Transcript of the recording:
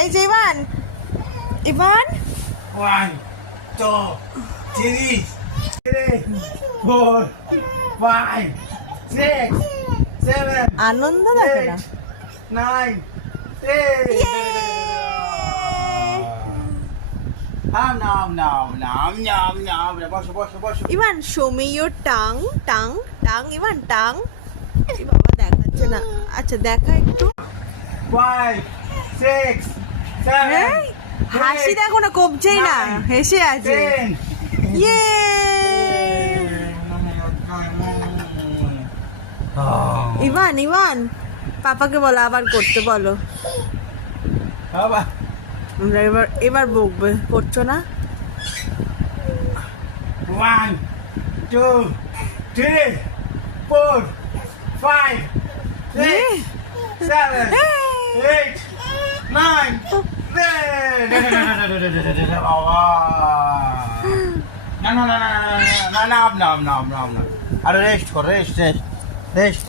এই যে Ivan, Ivan 1 2 3 4 5 6 7 আনন্দ দেখে না 9 10 নাম বসো বসো বসো Ivan show me your tongue tongue tongue Ivan tongue এই বাবা দেখাচ্ছে না আচ্ছা দেখা একটু 5 6 7 এই, হাসি দেখো না কমছেই না হেসে আছে 10 ইয়ে ইভান ইভান পাপাকে বলো আবার করতে বলো বাবা আমরা এবার বকবে করছো না 1 2 3 4 5 6 7 8 9 10 না আরে রেস্ট কর রেস্ট